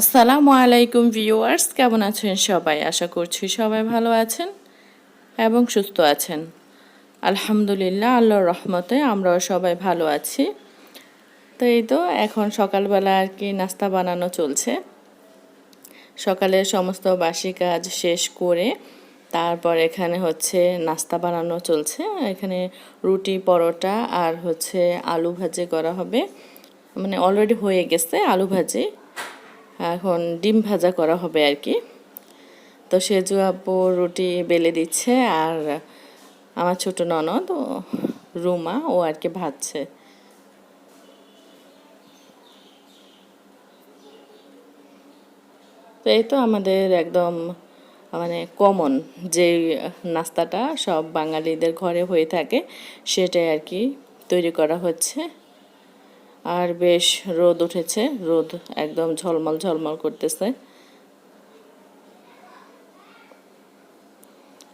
আসসালামু আলাইকুম ভিউয়ার্স, কেমন আছেন সবাই? আশা করছি সবাই ভালো আছেন এবং সুস্থ আছেন। আলহামদুলিল্লাহ, আল্লাহর রহমতে আমরাও সবাই ভালো আছি। তো এই তো, এখন সকালবেলা আর কি নাস্তা বানানো চলছে। সকালের সমস্ত বাসি কাজ শেষ করে তারপর এখানে হচ্ছে নাস্তা বানানো চলছে। এখানে রুটি, পরোটা আর হচ্ছে আলু ভাজি করা হবে। মানে অলরেডি হয়ে গেছে আলু ভাজি। এখন ডিম ভাজা করা হবে আর কি। তো সেজু আপু রুটি বেলে দিচ্ছে আর আমার ছোট ননদ রুমা, ও আর কি ভাজছে। তো এই তো আমাদের একদম মানে কমন যে নাস্তাটা সব বাঙালিদের ঘরে হয়ে থাকে, সেটাই আর কি তৈরি করা হচ্ছে। আর বেশ রোদ উঠেছে, রোদ একদম ঝলমল ঝলমল করতেছে।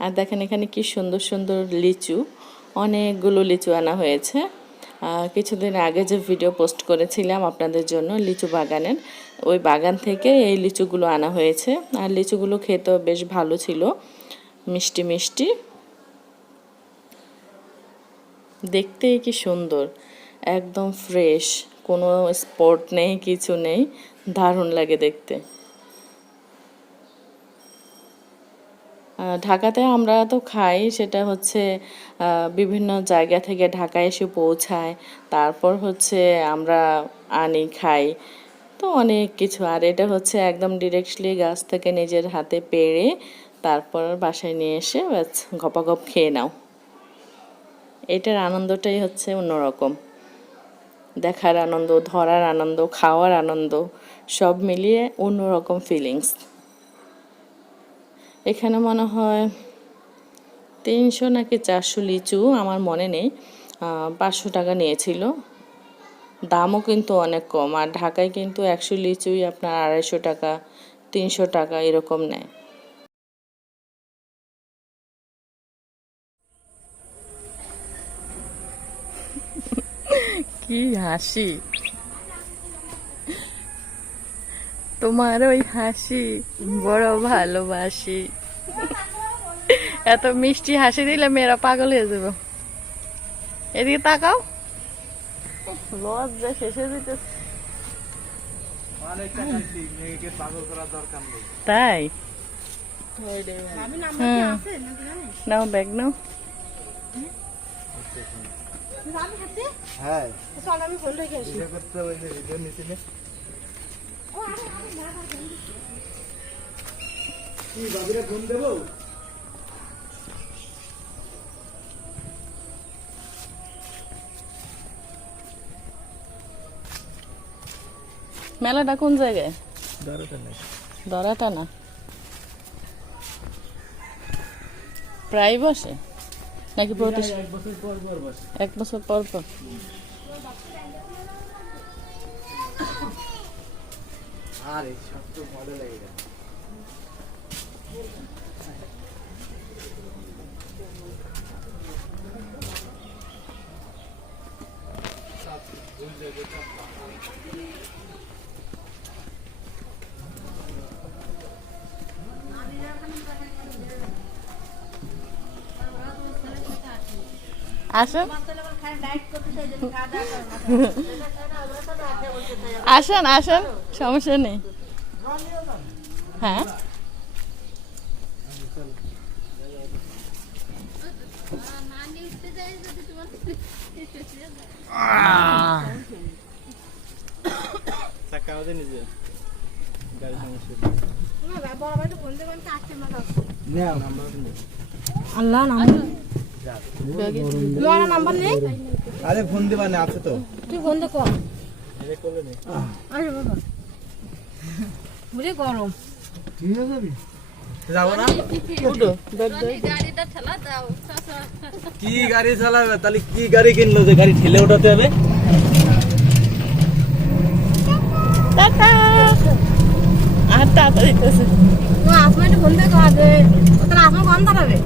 আর দেখেন এখানে কি সুন্দর সুন্দর লিচু, অনেকগুলো লিচু আনা হয়েছে। কিছুদিন আগে যে ভিডিও পোস্ট করেছিলাম আপনাদের জন্য লিচু বাগানের, ওই বাগান থেকে এই লিচুগুলো আনা হয়েছে। আর লিচুগুলো খেতেও বেশ ভালো ছিল, মিষ্টি মিষ্টি। দেখতেই কি সুন্দর, একদম ফ্রেশ। কোনো স্পট নেই, কিছু নেই, দারুণ লাগে দেখতে। ঢাকাতে আমরা তো খাই, সেটা হচ্ছে বিভিন্ন জায়গা থেকে ঢাকায় এসে পৌঁছায়, তারপর হচ্ছে আমরা আনি, খাই। তো অনেক কিছু, আর এটা হচ্ছে একদম ডিরেক্টলি গাছ থেকে নিজের হাতে পেড়ে তারপর বাসায় নিয়ে এসে গপাগপ খেয়ে নাও। এটার আনন্দটাই হচ্ছে অন্যরকম। দেখার আনন্দ, ধরার আনন্দ, খাওয়ার আনন্দ, সব মিলিয়ে অন্যরকম ফিলিংস এখানে মনে হয় তিনশো নাকি চারশো লিচু আমার মনে নেই পাঁচশো টাকা নিয়েছিল। দামও কিন্তু অনেক কম, আর ঢাকায় কিন্তু একশো লিচুই আপনার আড়াইশো টাকা, তিনশো টাকা এরকম নেয়। কি হাসি? তোমার ওই হাসি বড় ভালোবাসি। এত মিষ্টি হাসি দিলে মেয়েরা পাগল হয়ে যাব। এদিকে তাকাও। লজ্জা শেষে দিতে তাই? নাও ব্যাগ নাও। হ্যাঁ। চল আমি ফোন রেখে আসি করতে হবে যে ভিডিও নিতে নে কি বাবিরা ফোন দেবো মেলাটা কোন জায়গায়? দরাটা না। প্রায় বসে? নাকি প্রতি এক বছর পর পর বসে এক বছর পর পর আরে সব তো ভালো লাগে না আসেন আসেন সমস্যা নেই। হ্যাঁ। আল্লাহ তোমার নাম্বার নেই? আরে ফোন দিবা না আছে তো। তুই ফোন করলে নেই। আরে বাবা। বুঝে গরম। ঠিক আছে যাব না? উঠো। কি গাড়ি চালাবে? তাহলে কি গাড়ি কিনলো যে গাড়ি ঠেলে ওঠাতে হবে? আর তোমার আসমানে ফোন দেখো আগে ওখানে আসমা কম দাঁড়াবে।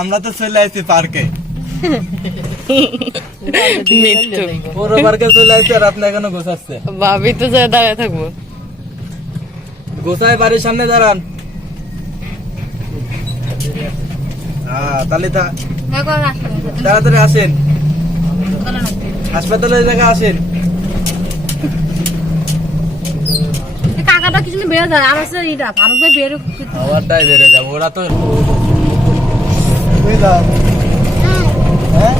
আমরা তো চলে আসছি পার্কে। মৃত্যু পুরো পার্কে চলে আসছি আর আপনি এখনও গোছাচ্ছে। ভাবি তো যা দাঁড়ায় থাকব। গোসাই বাড়ির সামনে দাঁড়ান। হ্যাঁ তাহলে তাড়াতাড়ি আসেন। হাসপাতালের জায়গায় আসেন। কাকাটা কিছু বেড়ে যায় আর আছে এটা ফারুক ভাই বেড়ে আবারটাই বেড়ে যাব ওরা তো হ্যাঁ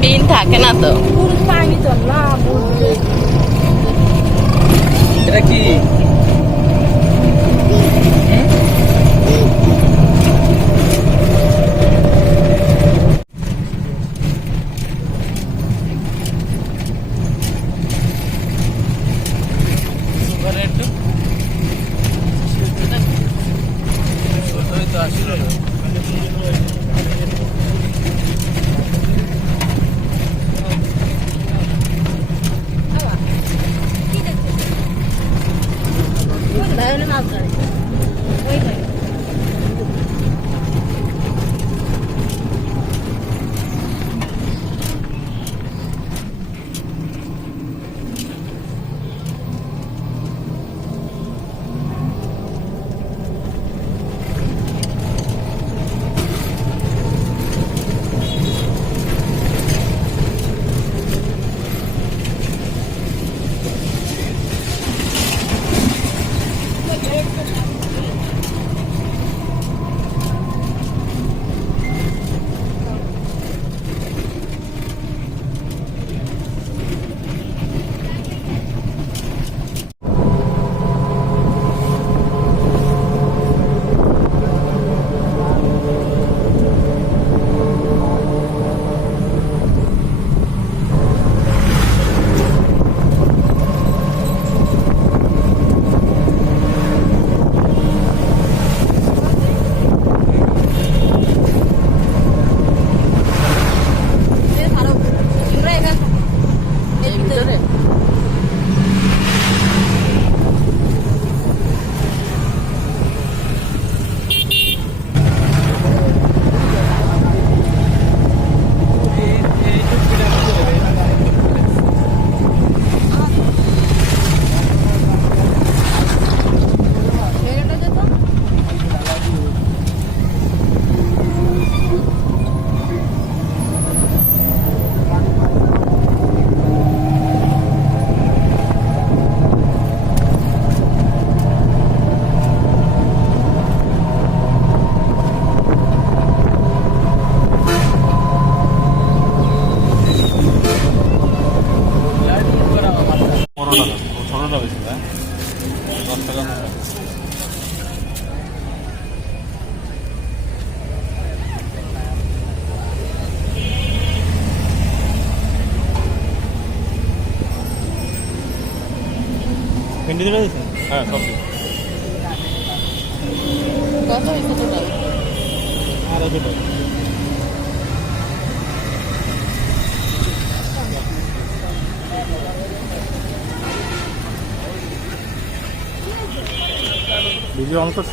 পিন থাকে না তো। এটা কি? হ্যাঁ সব দিন। কত হয়েছে টোটাল আড়াইশো টাকা ভিডিও অন করছ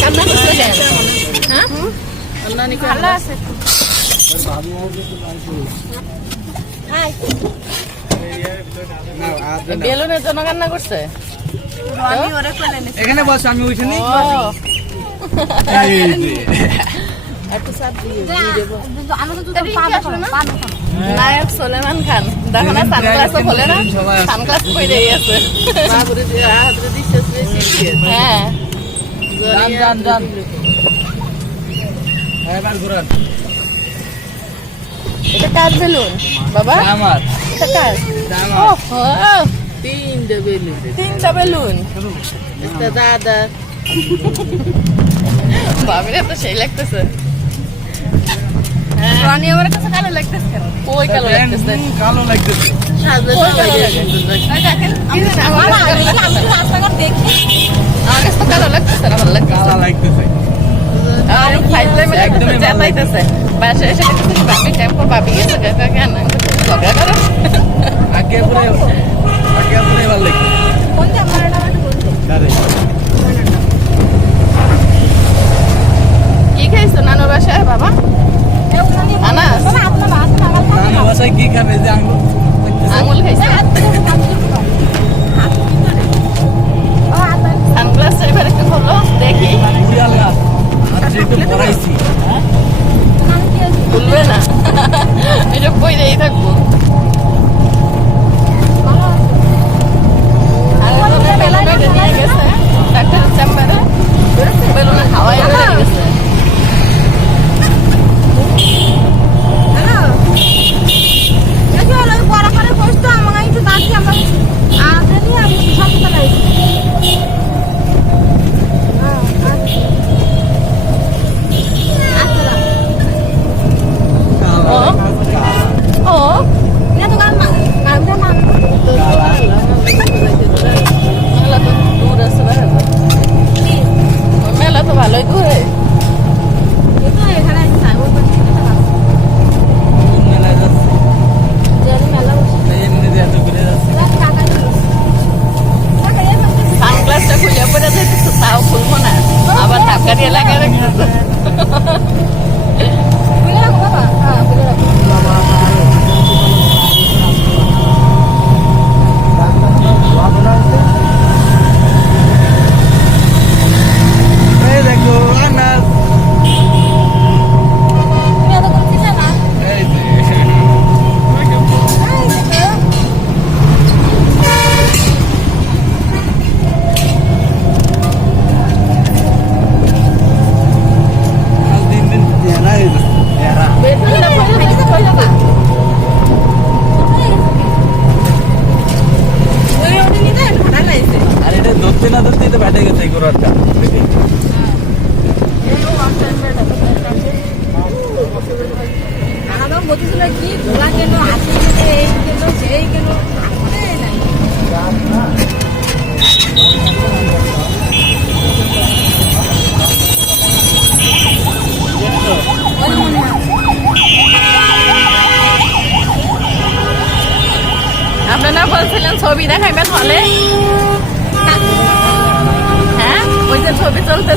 কান্না করছ কেন হ্যাঁ কান্না নি ভালো আছে। বেলুনের জন্য কান্না করছে? আমি ওরে কোলে নে এখানে বস আমি উঠে নি ও। আমি তো তো পা দেখো না? পা দেখো নায়ক সোলেমান খান। দেখো না সানগ্লাস খোলে না? সানগ্লাস পরে আছে। হ্যাঁ। এটা কার বেলুন? বাবা? আমার। এটা কার? আমার। তিনটা বেলুন। তিনটা বেলুন। দাদা। বাবিরা তো সেই লাগতেছে। কালো লাগতেছে কালো লাগতেছে। মানে চেতাইতেছে বাসে এসে দেখতেছে বাপি টেম্পো বাপি কি খাইছো নানুর বাসায় বাবা? আনাস? নানুর বাসায় কি খাবে? যে আঙুল আঙুল খাইছে? সানগ্লাস এবার একটু খোলো দেখি। উড়াল গাছ থাকলে তো পড়াইছি। ভুলবে না। এটা বই দিয়ে থাকব। ডাক্তারের চেম্বারে বেলুনে খাওয়াই গেছে।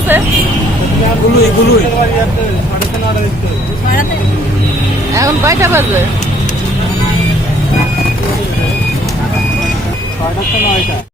আছে এখন কয়টা বাজে ছয়টা নয়টা।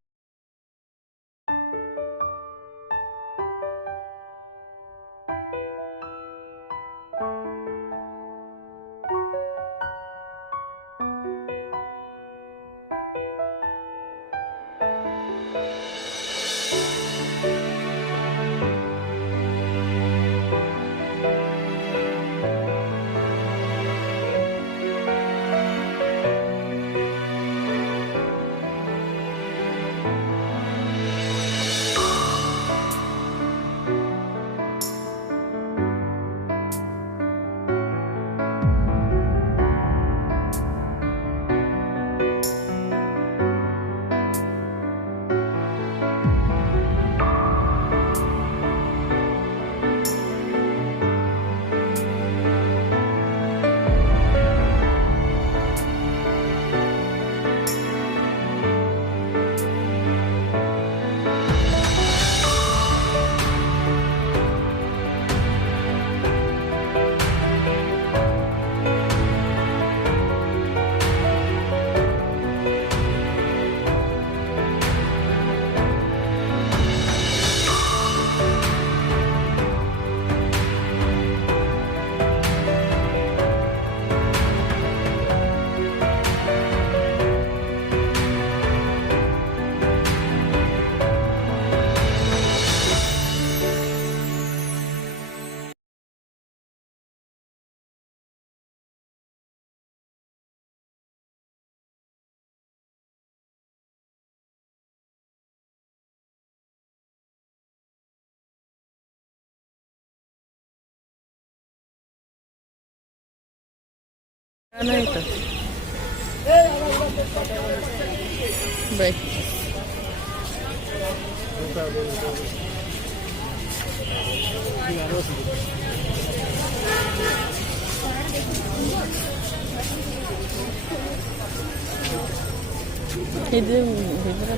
ಇದು ವಿವರ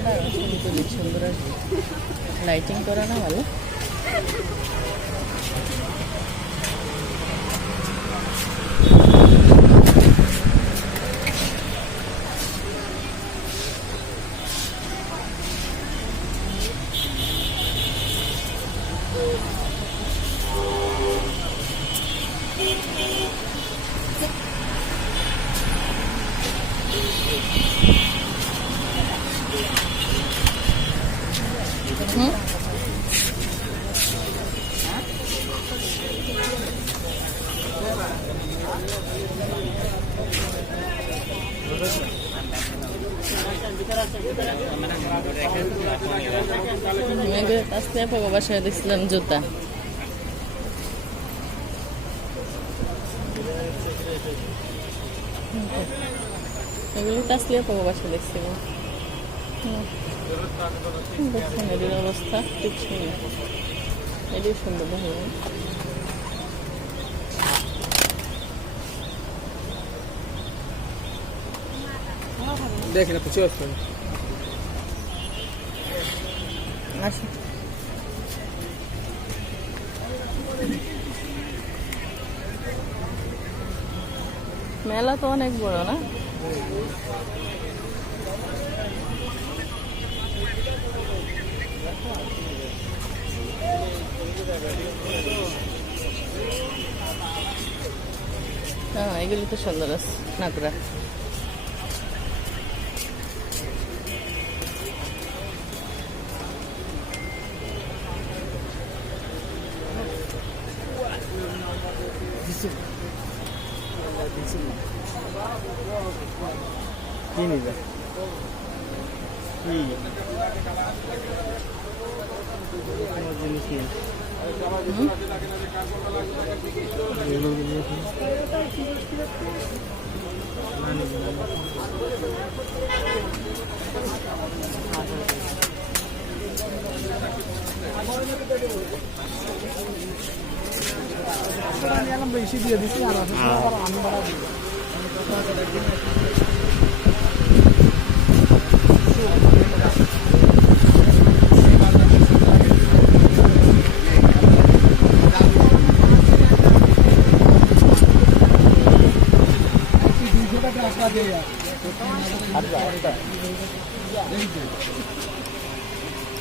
ಸುಂದರ ಲೈಟಿಂಗ್ ಕೊರೋಣ ಅಲ್ಲ মেঘের কাছ থেকে পাবো বাসায় দেখছিলাম জুতা। বাসায় দেখছিলাম হুম। দেখছেন এটির অবস্থা ঠিক সুন্দর এটি সুন্দর দেখলাম দেখেন কিছু আসবে আসুন। মেলা তো অনেক বড় না? হ্যাঁ এগুলি তো সুন্দর আছে নাকড়া বেশি দিয়ে দিচ্ছি আর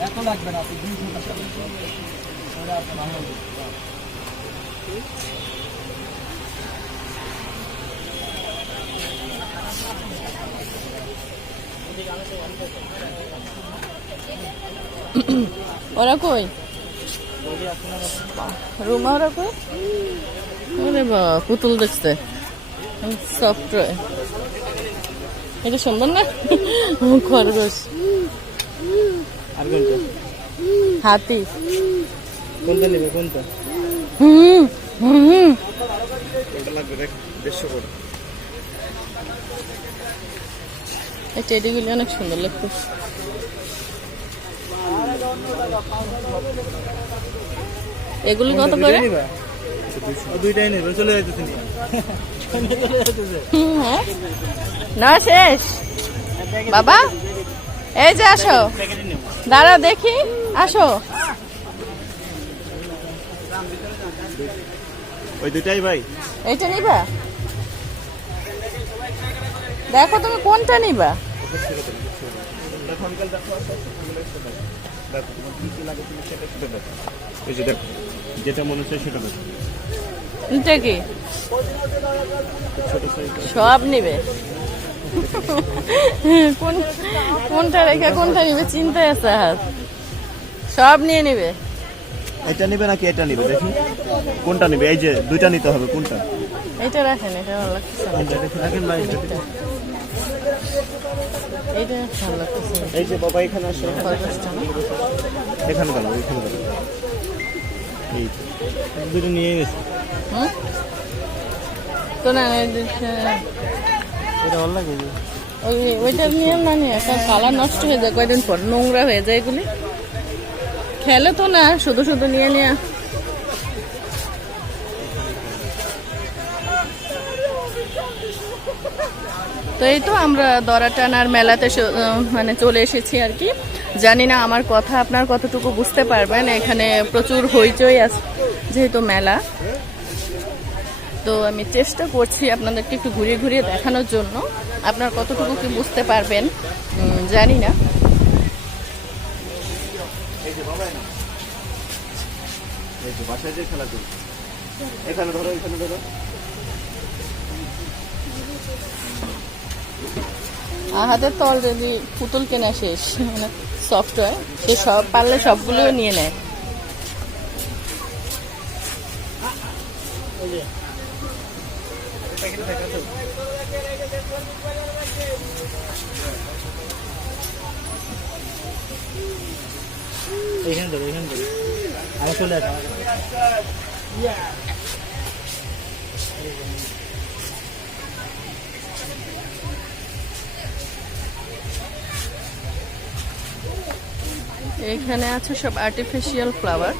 এত লাগবে না আপনি দুই ঘণ্টা ওরা কই? রুমা ওরা কই? ওরে বাবা পুতুল দেখছে সফটওয়্যার এটা সুন্দর না? খরগোশ। হাতি। কোনটা নেবে কোনটা? হুম হুম। কোনটা লাগবে দেখ দেড়শো করে। এই টেডিগুলি অনেক সুন্দর লাগতো এগুলি কত করে? দুইটাই নেবে? চলে যাইতেছে হ্যাঁ। না শেষ। বাবা এই যে আসো। দাঁড়া দেখি আসো। ওই দুইটাই ভাই। এইটা নিবা? দেখো তুমি কোনটা নিবা? যেটা মনে হচ্ছে সেটা দেখো। এটা কি? সব নিবে? কোন কোনটা রেখে কোনটা নিবে চিন্তায় আছে হাত। সব নিয়ে নিবে? এটা নিবে নাকি এটা নিবে? দেখি। কোনটা নিবে? এই যে দুইটা নিতে হবে কোনটা? এটা রাখেন এটা ভালো লাগতেছে না। রাখেন ভাই এইটা ভালো লাগতেছে না। এই যে বাবা এখানে আসো? এখানে দাঁড়াও এখানে দাঁড়াও। এই দুটো নিয়ে গেছে। হুম? তো না না, এই যে, হ্যাঁ, এটা ভালো লাগে। ওই ওইটা নিয়ে না নিয়ে কালার নষ্ট হয়ে যায় কয়দিন পর নোংরা হয়ে যায় এগুলি। খেলে তো না, শুধু শুধু নিয়ে নিয়ে। তো এই তো আমরা দরা দরাটানার মেলাতে মানে চলে এসেছি আর কি। জানি না আমার কথা, আপনার কতটুকু বুঝতে পারবেন, এখানে প্রচুর হইচই আছে যেহেতু মেলা। তো আমি চেষ্টা করছি আপনাদেরকে একটু ঘুরিয়ে ঘুরিয়ে দেখানোর জন্য। আপনার কতটুকু কি বুঝতে পারবেন জানি না। বাসায় যে খেলা চলছে। এখানে ধরো এখানে ধরো। আহাদের তো অলরেডি পুতুল কেনা শেষ মানে সফটওয়্যার সে সব পারলে সবগুলো নিয়ে নেয়। এখানে ধরো এখানে ধরো। চলে এখানে আছে সব আর্টিফিশিয়াল ফ্লাওয়ার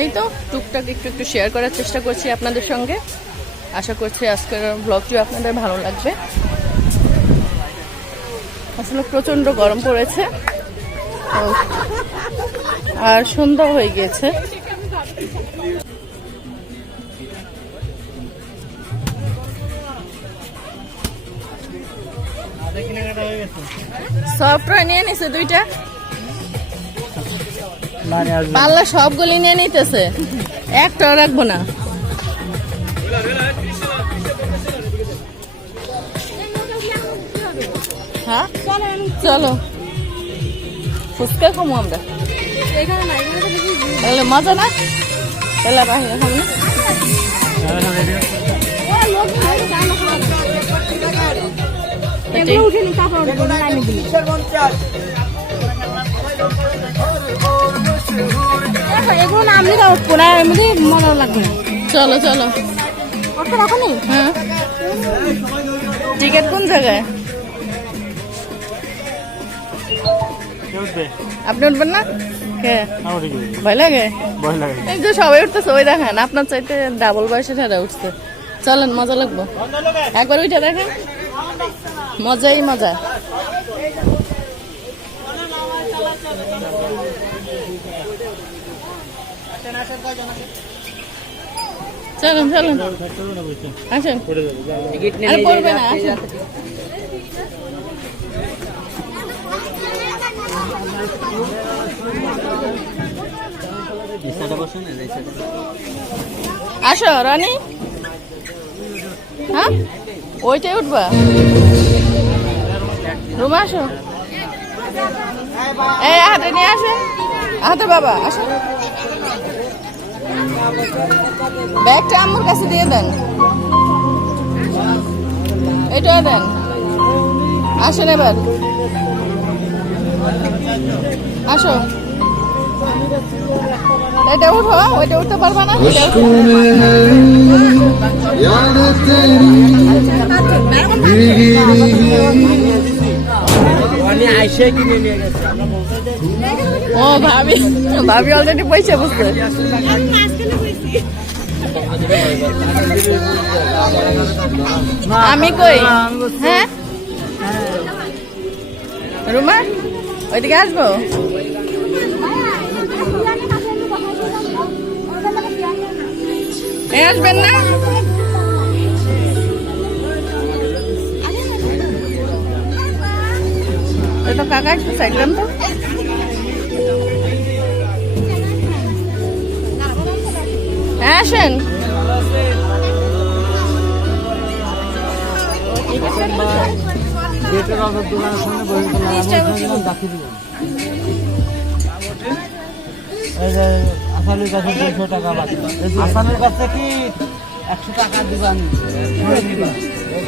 এই তো, টুকটাক একটু একটু শেয়ার করার চেষ্টা করছি আপনাদের সঙ্গে। আশা করছি আজকের ব্লগটিও আপনাদের ভালো লাগবে। আসলে প্রচণ্ড গরম পড়েছে। আর সন্ধ্যা হয়ে গেছে সফটওয়্যার নিয়ে নিছে দুইটা। পাল্লা সবগুলি নিয়ে নিতেছে। একটাও রাখব না। হ্যাঁ চলো। ফুচকা খামো আমরা। তাহলে মজা না? তাহলে বাহিরে খাব এগুলো লাইনে দিলি উঠবো না এমনি মনে লাগবে না। চলো চলো। ওটা রাখো হ্যাঁ। টিকিট কোন জায়গায়? উঠবে আপনি উঠবেন না? কে? ভয় লাগে? ভয় লাগে। এই যে সবাই উঠতেছে ওই দেখেন আপনার চাইতে ডাবল বয়সে ঠারা উঠছে। চলেন মজা লাগবো। একবার উঠে দেখেন। মজাই মজা। চলেন চলেন। আসেন। আর পড়বে না আসেন। আসো, রানী। হ্যাঁ? ওইটাই উঠবা। রুমা আসো। এই হাতে নিয়ে আসেন হাতে বাবা, আসো। ব্যাগটা আম্মুর কাছে দিয়ে দেন। এটা দেন। আসেন এবার। আসো। এটা উঠো ওইটা উঠতে পারবা না? ও ভাবি ভাবি অলরেডি পয়সা বুঝতে। আমি কই? হ্যাঁ? রুমা? ওইদিকে আসব? আসবেন না? তো কাকা একটু সাইডলাম তো। হ্যাঁ আসেন। গেটের অফের দোকানের সামনে বসে ডাকি দিবেন এই যে আসানের কাছে দুশো টাকা বাকি। আসানের কাছে কি একশো টাকা দিবেন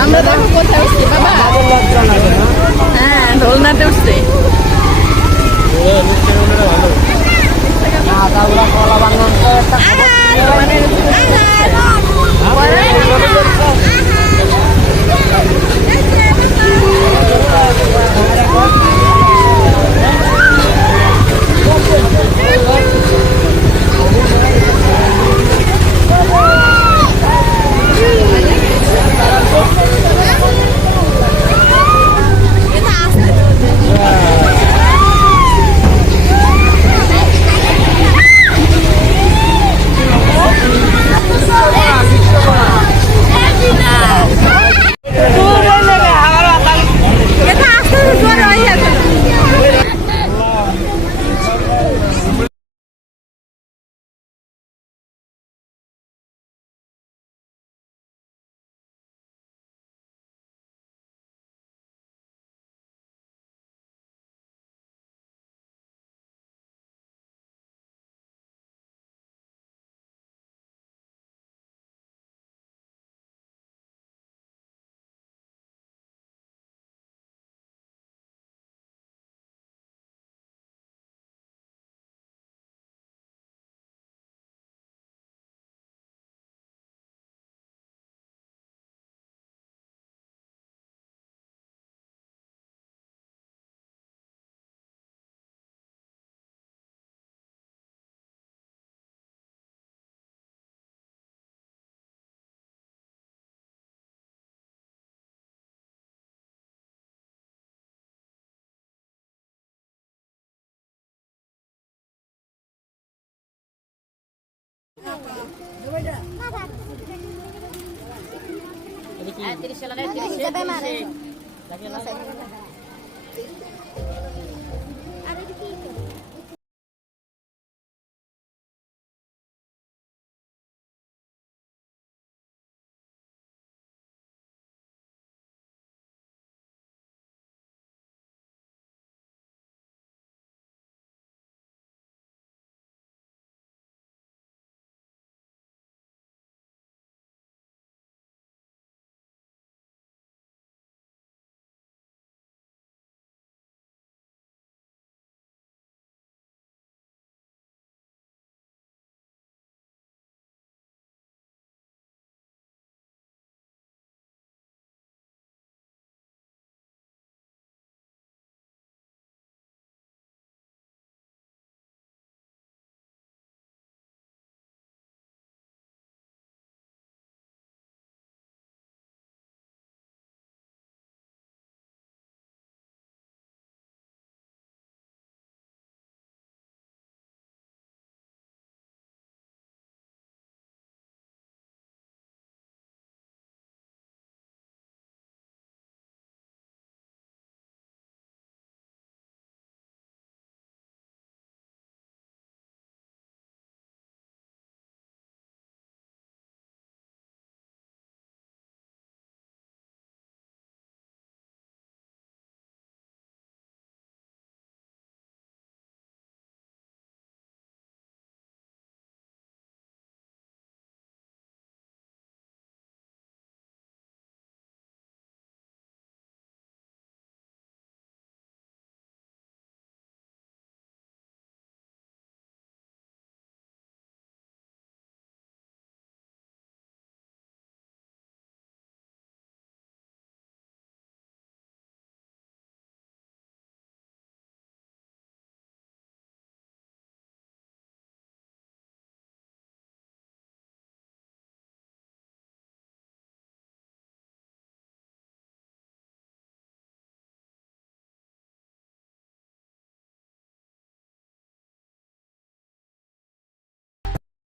আমরা দেখো কোথায় উঠছি বাবা? হ্যাঁ দোলনাতে উঠছি। এটা তিরিশ